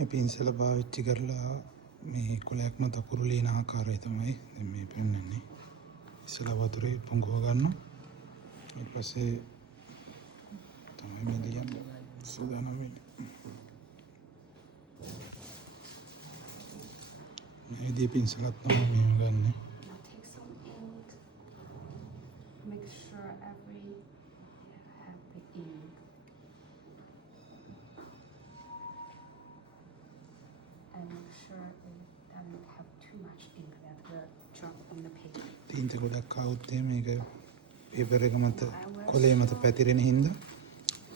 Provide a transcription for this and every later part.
මේ පින්සල පාවිච්චි කරලා මේ කුලයක් මත අකුරු ලියන ආකාරය තමයි දැන් මේ පෙන්වන්නේ. ඉස්සලා වතුරේ පොඟව ගන්නවා. ඊට පස්සේ තමයි මේ ලියන්නේ. සූදානම් වෙන්නේ. මේ දී පින්සලත් තමයි මේ ගන්නෙ. Take some ink. Make sure every have the ink. And make sure it doesn't have too much ink that will drop on the paper. තීන්ත ගොඩක් ආවොත් මේක පේපර් එක මත කොලේ මත පැතිරෙන හින්දා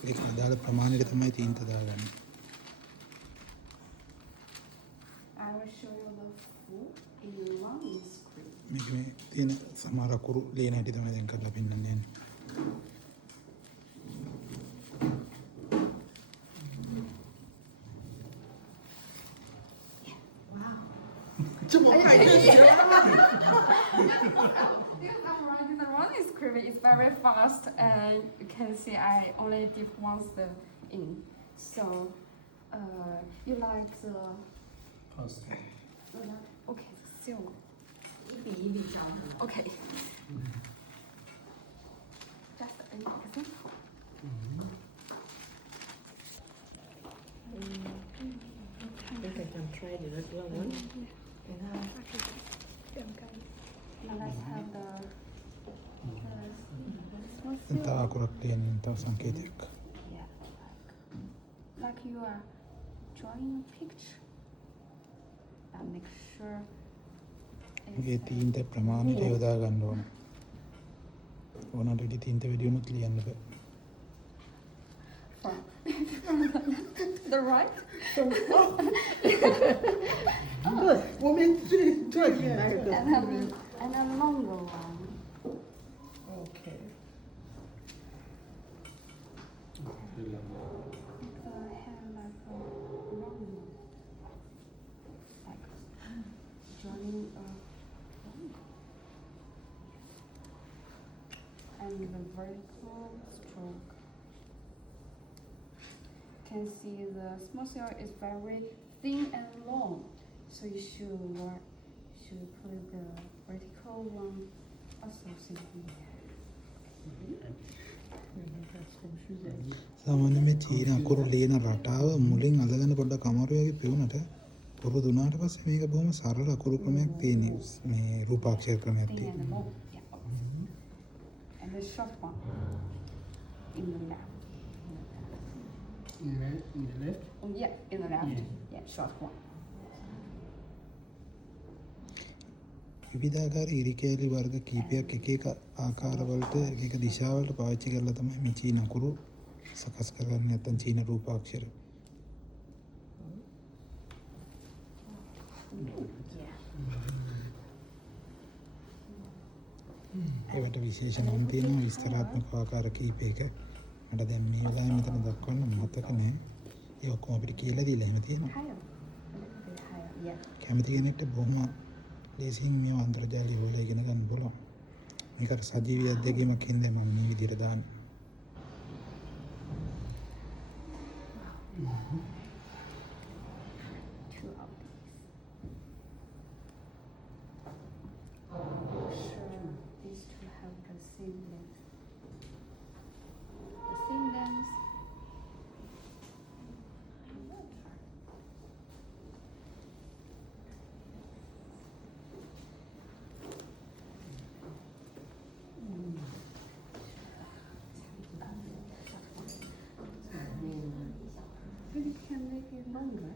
ඒක අදාළ ප්‍රමාණයට තමයි තීන්ත දාගන්නේ. I will show you the full in one screen. මේක මේ තියෙන සමහර අකුරු ලියන හැටි තමයි දැන් කරලා පෙන්නන්නේ යන්නේ. Because I'm writing the one script is very fast, and you can see I only did once the ink. So, you like the okay, so 1:1教他们。 okay. Just an example. You can try the regular one. Now let's have the තව අකුරක් ලියන්න තව සංකේතයක්. yeah, like you are drawing a picture. And make sure මේ තීන්ත ප්‍රමාණයට යොදා ගන්න ඕන. ඕනට වැඩි තීන්ත වැඩි වුණොත් ලියන්න බෑ. the right. Good. 我们这边来个。 And a longer one. Okay. The hand like a long one. Like drawing a long. And the vertical stroke. Can see the small cell is very thin and long. So you should put the vertical one also sitting here. සාමාන්‍ය මේ චීන අකුරු ලියන රටාව මුලින් අල්ලගන්න පොඩ්ඩක් අමාරු වගේ පෙවුනට පුරුදු වුණාට පස්සේ මේක බොහොම සරල අකුරු ක්‍රමයක් තියෙනවා. මේ රූපාක්ෂර ක්‍රමයක් Thin and තියෙනවා. long. Yeah. And the short one in the left. In the left? Oh, yeah, in the left. Yeah. Yeah, short one. විවිධාකාර ඉරිකෑලි වර්ග කීපයක් එක එක ආකාරවලට එක එක දිශාවලට පාවිච්චි කරලා තමයි මේ චීන අකුරු සකස් කරගන්නේ නැත්නම් චීන රූපාක්ෂර. ඒවට විශේෂ නම් තියෙනවා විස්තරාත්මක ආකාර කීපයක. මට දැන් මේ වෙලාවේ මෙතන දක්වන්න මතක නැහැ. ඒ ඔක්කොම අපිට කියලා දීලා එහෙම තියෙනවා. Higher. A little bit higher. Yeah. කැමති කෙනෙක්ට බොහොම ලේසියෙන් මේව අන්තර්ජාලය හොයලා ඉගෙන ගන්න පුළුවන්. මේකට සජීවී අධ්‍යක්ීමක් හින්දා මම මේ විදිහට දාන්නේ. Two of these. Make sure these two have the same length. The same length. You can make it longer.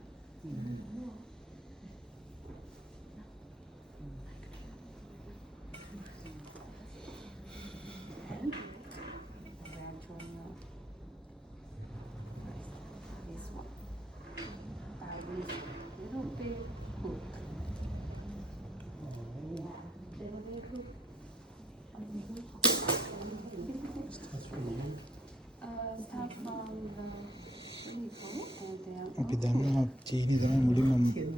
And we are drawing this one by this little bit hook. Little bit hook. Starts from here. Start from the wrinkle and then අපි දන්නවා චීනි තමයි මුලින්ම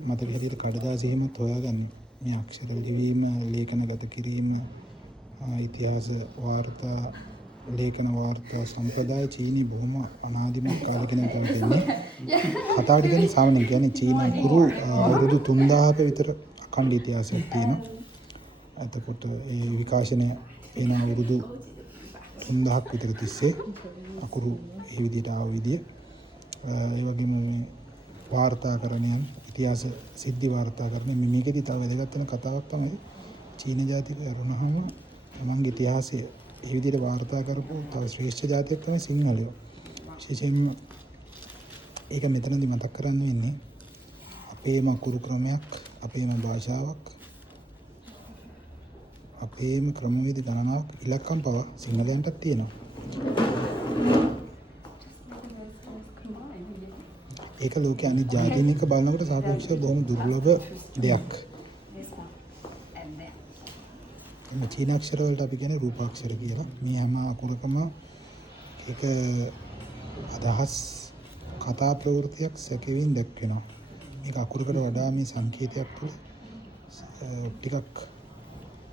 මතක හැටියට කඩදාසි එහෙමත් හොයාගන්නේ. මේ අක්ෂර ලිවීම, ලේඛනගත කිරීම, ඉතිහාස වාර්තා ලේඛන වාර්තා සම්ප්‍රදාය චීනී බොහොම අනාදිමත් කාලෙක ඉඳන් පැවතෙන්නේ. කතාවට කියන්නේ සාමාන්‍යයෙන් කියන්නේ චීන අකුරු අවුරුදු 3000ක විතර අඛණ්ඩ ඉතිහාසයක් තියෙනවා. එතකොට ඒ විකාශනය එන අවුරුදු 3000ක් විතර තිස්සේ අකුරු ඒ විදිහට ආව විදිය. ඒ වගේම මේ වාර්තාකරණයන් ඉතිහාස සිද්ධි වාර්තාකරණය මේකෙදි තව වැදගත් වෙන කතාවක් තමයි චීන ජාතිකය අරුණහම තමන්ගේ ඉතිහාසය ඒ විදිහට වාර්තා කරපු තව ශ්‍රේෂ්ඨ ජාතියක් තමයි සිංහලයෝ. විශේෂයෙන්ම ඒක මෙතනදී මතක් කරන්න වෙන්නේ අපේම අකුරු ක්‍රමයක්, අපේම භාෂාවක්, අපේම ක්‍රමවේද ගණනාවක් ඉලක්කම් පවා සිංහලයන්ටත් තියෙනවා. ඒක ලෝකයේ අනිත් ජාතීන් එක්ක බලනකොට සාපේක්ෂව බොහොම දුර්ලභ දෙයක්. මේ චීන අක්ෂර වලට අපි කියන්නේ රූපාක්ෂර කියලා. මේ හැම අකුරකම එක අදහස් කතා ප්‍රවෘත්තියක් සැකෙවින් දැක්වෙනවා. මේක අකුරකට වඩා මේ සංකේතයක් තුළ ටිකක්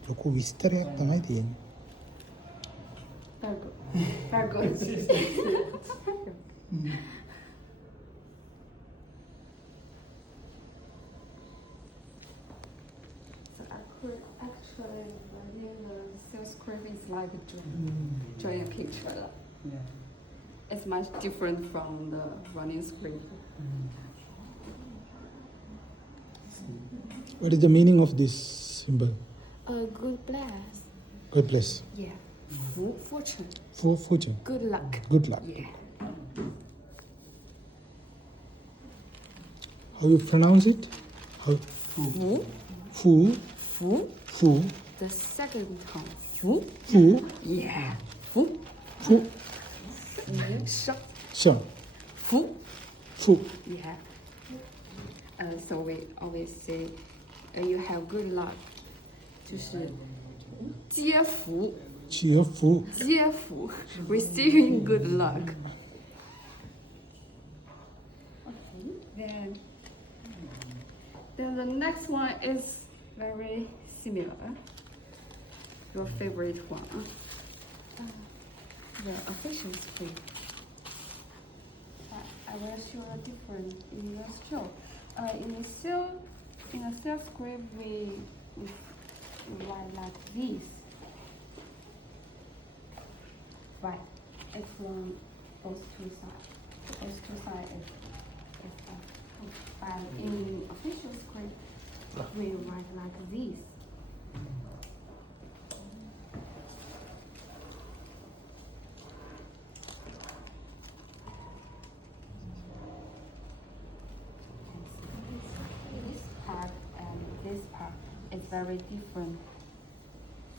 ලොකු විස්තරයක් තමයි තියෙන්නේ. Very good. So actually, writing the sales script is like drawing a picture. Yeah. It's much different from the running script. What is the meaning of this symbol? A good bless. Good bless. Yeah. Fortune. For fortune. Good luck. Good luck. Yeah. How you pronounce it? How? Fu. Fu. Fu. Fu. The second tone. Fu. Fu. Yeah. Fu. Fu. Shop. Sure. Fu. Fu. Yeah. So we always say, you have good luck. 就是接福， Cheerful. 接福 receiving good luck. Okay. Then the next one is very similar. Your favorite one. The official script. I will show a difference in your show. In a sales script, we write like this. Right. It's from both two sides. Those two sides is but in official script, we write like this. This part and this part is very different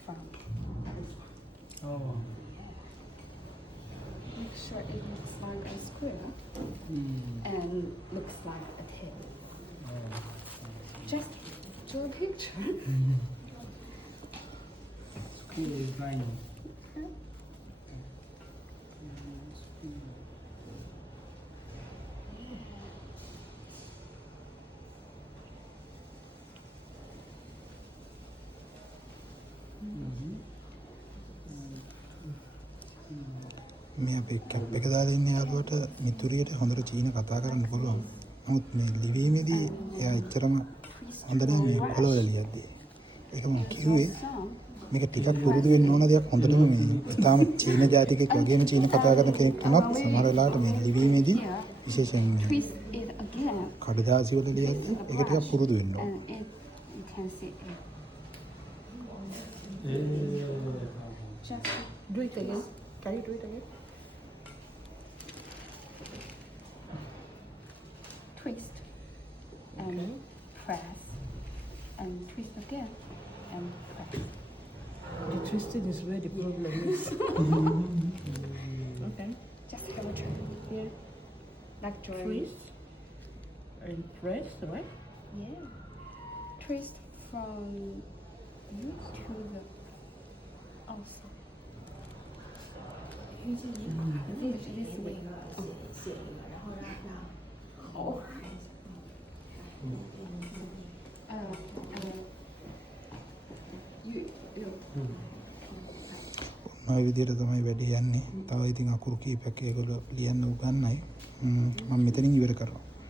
from this one. Oh. Make sure it looks like a square and looks like a tail. Just draw a picture. Screen is line. මේ අපේ කැප් එක දාලා ඉන්න යාළුවට මිතුරියට හොඳට චීන කතා කරන්න පුළුවන්. නමුත් මේ ලිවීමේදී එයා එච්චරම හොඳ නෑ මේ කොළවල ලියද්දී. ඒක මම කිව්වේ මේක ටිකක් පුරුදු වෙන්න ඕන දෙයක්. හොඳටම මේ තාම චීන ජාතිකයෙක් වගේම චීන කතා කරන කෙනෙක් වුණත් සමහර වෙලාවට මේ ලිවීමේදී විශේෂයෙන් මේ Twist it again. කඩදාසි වල ලියද්දී ඒක ටිකක් පුරුදු වෙන්න ඕන. And it, you can see it. Just Do it again. Can you do it again? twist and press and twist again and press. The twisted is where the problem is. Okay. Just have a try. Here. Like drawing. Twist and press, right? Yeah. Twist from you to the outside. This way. Oh. You. ඔය විදිහට තමයි වැඩේ යන්නේ. තව ඉතින් අකුරු කීපයක් ඒගොල්ලෝ ලියන්න උගන්වයි. මම මෙතනින් ඉවර කරනවා.